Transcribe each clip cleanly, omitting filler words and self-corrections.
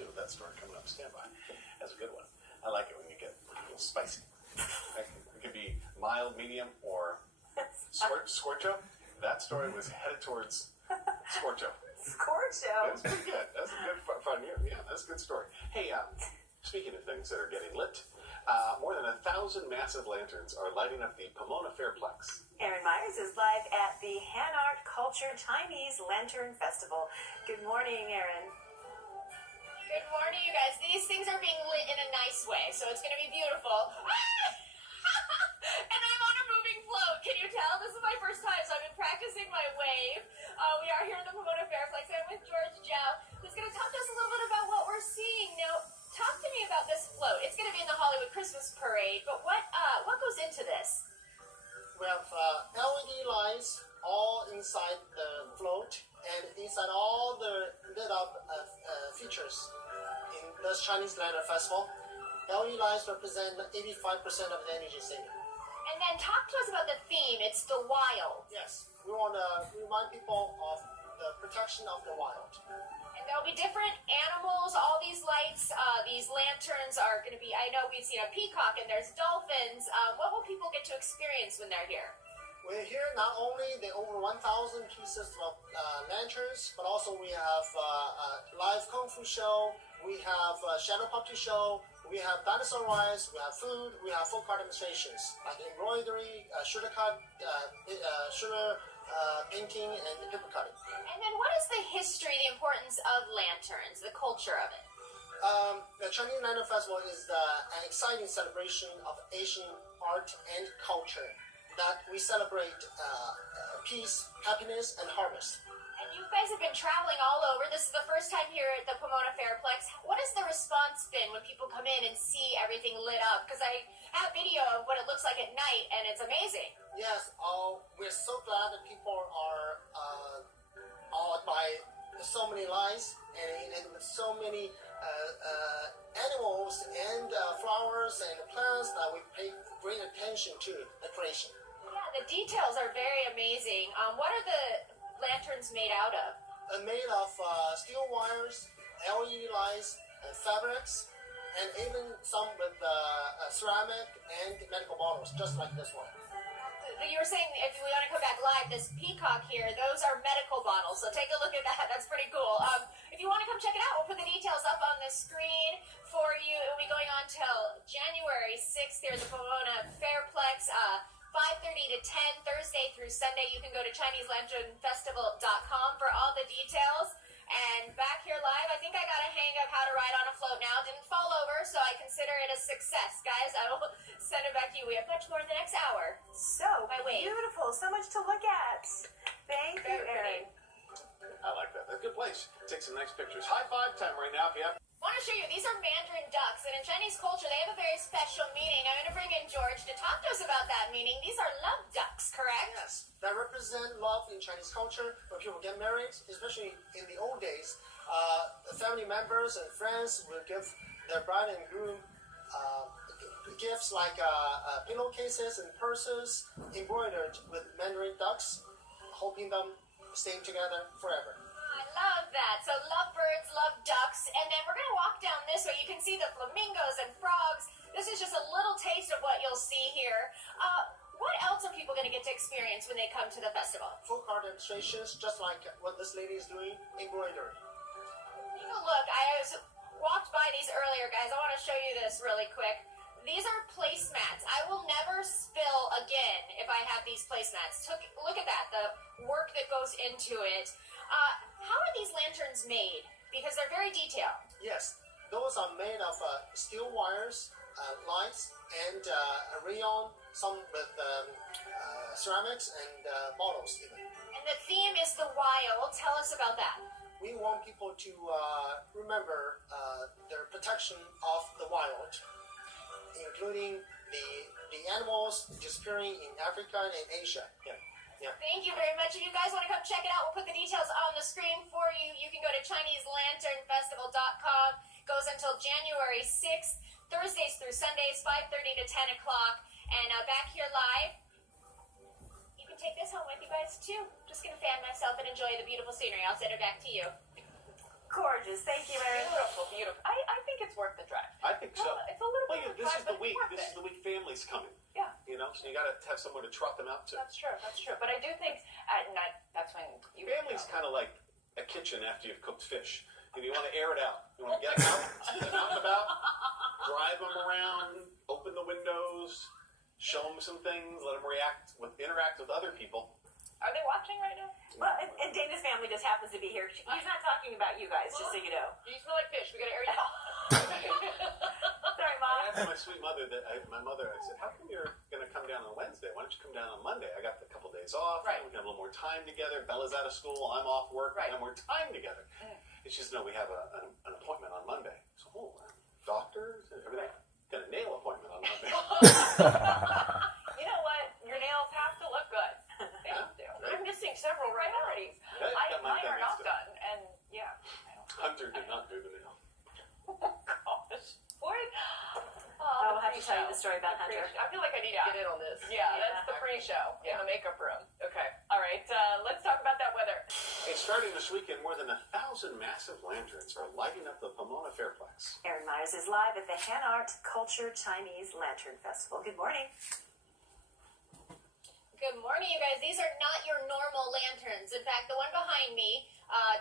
too. That story coming up. Stand by. That's a good one. I like it when you get a little spicy. It could be mild, medium, or scorcho. That story was headed towards scorcho. Scorcho. That's pretty good. That's a good fun year. Yeah, that's a good story. Hey, speaking of things that are getting lit, more than 1,000 massive lanterns are lighting up the Pomona Fairplex. Erin Myers is live at the Hanart Culture Chinese Lantern Festival. Good morning, Erin. Good morning, you guys. These things are being lit in a nice way, so it's going to be beautiful. And I'm on a moving float. Can you tell? This is my first time, so I've been practicing my wave. We are here in the Pomona Fairplex. I'm with George Zhao, who's going to talk to us a little bit about what we're seeing. Now, talk to me about this float. It's going to be in the Hollywood Christmas Parade, but what goes into this? We have LED lights all inside the float and inside all the lit up features in this Chinese Lantern Festival. LED lights represent 85% of the energy saving. And then talk to us about the theme. It's the wild. Yes, we want to remind people of the protection of the wild. And there'll be different animals, all these lights, these lanterns are going to be, I know we've seen a peacock and there's dolphins. What will people get to experience when they're here? We're here not only the over 1,000 pieces of lanterns, but also we have a live kung fu show, we have a shadow puppet show, we have dinosaur rides, we have food, we have folk art demonstrations like embroidery, sugar painting, and paper cutting. And then what is the history, the importance of lanterns, the culture of it? The Chinese Lantern Festival is an exciting celebration of Asian art and culture that we celebrate peace, happiness, and harvest. And you guys have been traveling all over. This is the first time here at the Pomona Fairplex. What has the response been when people come in and see everything lit up? Because I have video of what it looks like at night, and it's amazing. Yes, we're so glad that people are awed by so many lights and so many animals and flowers and plants that we pay great attention to the creation. Yeah, the details are very amazing. What are the lanterns made out of? Made of steel wires, LED lights, and fabrics, and even some with ceramic and medical bottles, just like this one. You were saying if we want to come back live, this peacock here, those are medical bottles, so take a look at that. That's pretty cool. If you want to come check it out, we'll put the details up on the screen for you. It will be going on till January 6th here at the Pomona Fairplex. 5:30 to 10, Thursday through Sunday. You can go to ChineseLanternFestival.com for all the details. And back here live, I think I got a hang of how to ride on a float now. Didn't fall over, so I consider it a success. Guys, I will send it back to you. We have much more in the next hour. So beautiful. So much to look at. Thank you, Erin. I like that. That's a good place. Take some nice pictures. High five time right now if you have. I want to show you, these are mandarin ducks, and in Chinese culture, they have a very special meaning. I'm going to bring in George to talk to us about that meaning. These are love ducks, correct? Yes, that represent love in Chinese culture. When people get married, especially in the old days, the family members and friends will give their bride and groom gifts like pillowcases and purses embroidered with mandarin ducks, hoping them staying together forever. I love that. So lovebirds, love ducks, and then we're going to walk down this way. You can see the flamingos and frogs. This is just a little taste of what you'll see here. What else are people going to get to experience when they come to the festival? Folk art demonstrations, just like what this lady is doing, embroidery. Take a look. I walked by these earlier, guys. I want to show you this really quick. These are placemats. I will never spill again if I have these placemats. Look at that, the work that goes into it. How are these lanterns made? Because they're very detailed. Yes, those are made of steel wires, lights, and rayon, some with ceramics and bottles even. And the theme is the wild. Tell us about that. We want people to remember their protection of the wild, including the animals disappearing in Africa and in Asia. Yeah. Thank you very much. If you guys want to come check it out, we'll put the details on the screen for you. You can go to ChineseLanternFestival.com. Goes until January 6th, Thursdays through Sundays, 5:30 to 10 o'clock. And back here live, you can take this home with you guys too. Just going to fan myself and enjoy the beautiful scenery. I'll send it back to you. Gorgeous. Thank you, Erin. Beautiful, beautiful. I think it's worth the drive. I think so. Well, it's a little Well, bit of a this drive, is the but week. it's worth This it. is the week families coming. Yeah. You know, so you got to have somewhere to trot them out to. That's true. That's true. But I do think at night, that's when you Family's kind of like a kitchen after you've cooked fish. And you want to air it out. You want to get them out and about, drive them around, open the windows, show them some things, let them interact with other people. Are they watching right now? Well, and Dana's family just happens to be here. He's not talking about you guys, just so you know. You smell like fish. We got to air you out. Sorry, I Mom. asked my sweet mother, I said, how come you're going to come down on Wednesday? Why don't you come down on Monday? I got a couple days off. Right. We can have a little more time together. Bella's out of school. I'm off work. Right. We have more time together. And she says, no, we have an appointment on Monday. So, doctor, everything. Got a nail appointment on Monday. You know what? Your nails have to look good. They have to. Right. I'm missing several priorities. Yeah, got mine Mine done are not yesterday. done. And yeah. I don't Hunter did not do the nail. gosh. What? I'll have to tell you the story about The Hunter. pre-show. I feel like I need to get in on this. Yeah, Yeah. that's the pre-show in the makeup room. Okay. All right. Let's talk about that weather. Hey, starting this weekend, more than 1,000 massive lanterns are lighting up the Pomona Fairplex. Erin Myers is live at the Hanart Culture Chinese Lantern Festival. Good morning. Good morning, you guys. These are not your normal lanterns. In fact, the one behind me,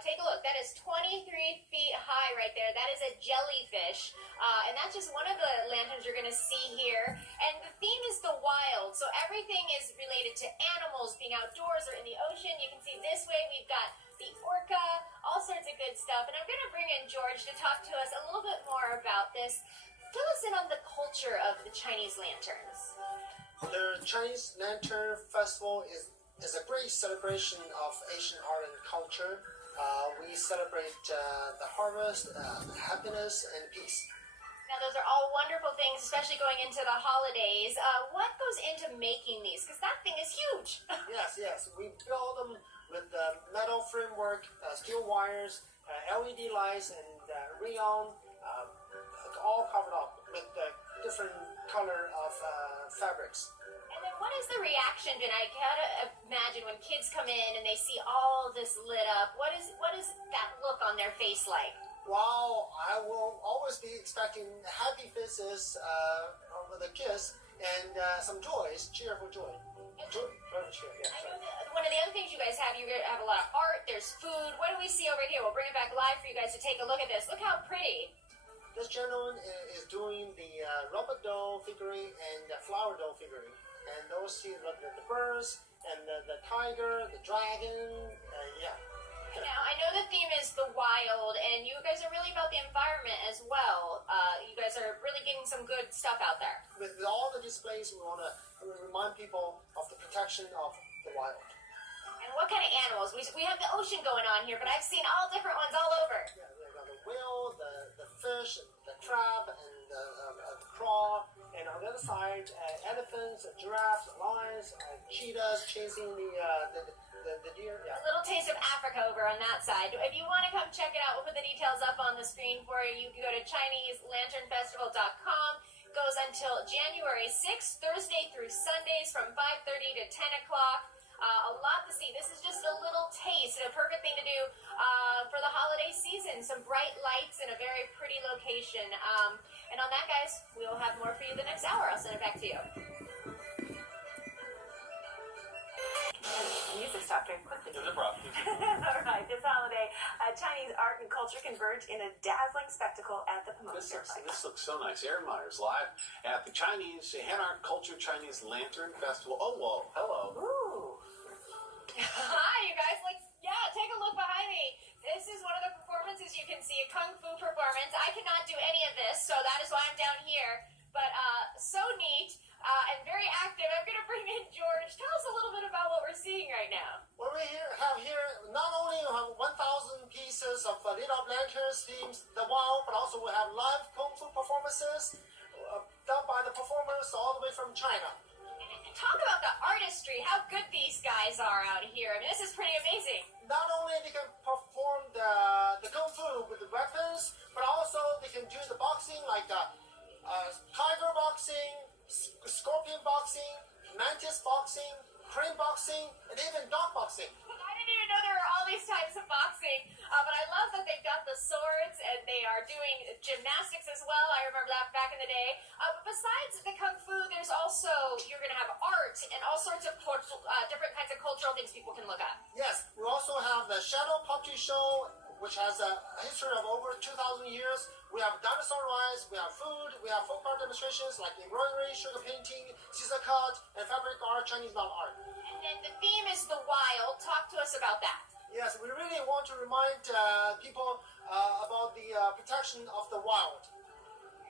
take a look. That is 23 feet high right there. That is a jellyfish. And that's just one of the lanterns you're going to see here. And the theme is the wild. So everything is related to animals, being outdoors or in the ocean. You can see this way we've got the orca, all sorts of good stuff. And I'm going to bring in George to talk to us a little bit more about this. Fill us in on the culture of the Chinese lanterns. The Chinese Lantern Festival is a great celebration of Asian art and culture. We celebrate the harvest, happiness, and peace. Now, those are all wonderful things, especially going into the holidays. What goes into making these? Because that thing is huge. Yes. We build them with metal framework, steel wires, LED lights, and rayon, all covered up with different color of fabrics. And then what is the reaction been? I gotta imagine when kids come in and they see all this lit up, what is that look on their face like? Well, I will always be expecting happy faces with the kids and some joys, cheerful joy. Joyful cheer, yeah. I know that one of the other things you guys have a lot of art, there's food. What do we see over here? We'll bring it back live for you guys to take a look at this. Look how pretty. This gentleman is doing the rubber doll figurine and the flower doll figurine. And those see the birds and the tiger, the dragon, yeah. Now, I know the theme is the wild, and you guys are really about the environment as well. You guys are really getting some good stuff out there. With all the displays, we want to remind people of the protection of the wild. And what kind of animals? We have the ocean going on here, but I've seen all different ones all over. Yeah, we got the whale, the fish, the crab, and the craw. And on the other side, elephants, giraffes, lions, cheetahs chasing the deer. Yeah. A little taste of Africa over on that side. If you want to come check it out, we'll put the details up on the screen for you. You can go to ChineseLanternFestival.com. It goes until January 6th, Thursday through Sundays from 5:30 to 10 o'clock. A lot to see. This is just a little taste and a perfect thing to do for the holiday season. Some bright lights in a very pretty location. And on that, guys, we will have more for you the next hour. I'll send it back to you. Music stopped very quickly. There's a problem. All right, this holiday, Chinese art and culture converge in a dazzling spectacle at the Pomona Fairplex. This looks so nice. Erin Myers live at the Hanart Culture Chinese Lantern Festival. Oh, whoa. Hello. Ooh. Hi, you guys. Take a look behind me. This is one of the performances you can see, a kung fu performance. I cannot do any of this, so that is why I'm down here. But so neat and very active. I'm going to bring in George. Tell us a little bit about what we're seeing right now. What we have here, not only have 1,000 pieces of lit up lanterns themes the wild, but also we have live kung fu performances done by the performers all the way from China. Talk about the artistry, how good these guys are out here. I mean, this is pretty amazing. Not only they can perform the kung fu with the weapons, but also they can do the boxing like tiger boxing, scorpion boxing, mantis boxing, crane boxing, and even dog boxing. I didn't even know there were all these types of boxing, but I love that they've got the swords and they are doing gymnastics as well. I remember that back in the day. But besides the kung fu, there's also, you're going to have art and all sorts of different kinds of cultural things people can look up. Yes, we also have the Shadow Puppetry Show, which has a history of over 2,000 years. We have dinosaur rides, we have food, we have folk art demonstrations like embroidery, sugar painting, scissor cut, and fabric art, Chinese mount art. And then the theme is the wild. Talk to us about that. Yes, we really want to remind people about the protection of the wild.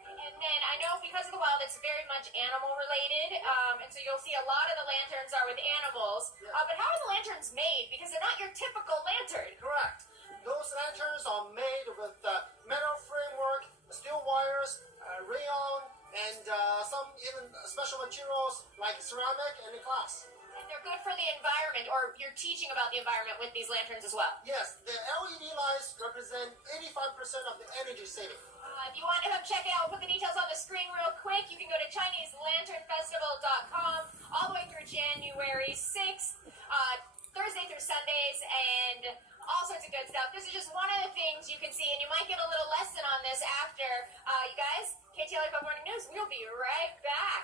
And then I know because of the wild, it's very much animal related, and so you'll see a lot of the lanterns are with animals. Yes. But how are the lanterns made? Because they're not your typical lantern. Correct. Those lanterns are made with metal framework, steel wires, rayon, and some even special materials like ceramic and glass. And they're good for the environment, or you're teaching about the environment with these lanterns as well. Yes, the LED lights represent 85% of the energy saving. If you want to come check it out, we'll put the details on the screen real quick. You can go to ChineseLanternFestival.com all the way through January 6th, Thursday through Sundays, and all sorts of good stuff. This is just one of the things you can see, and you might get a little lesson on this after. You guys, KTLA 5 Morning News, we'll be right back.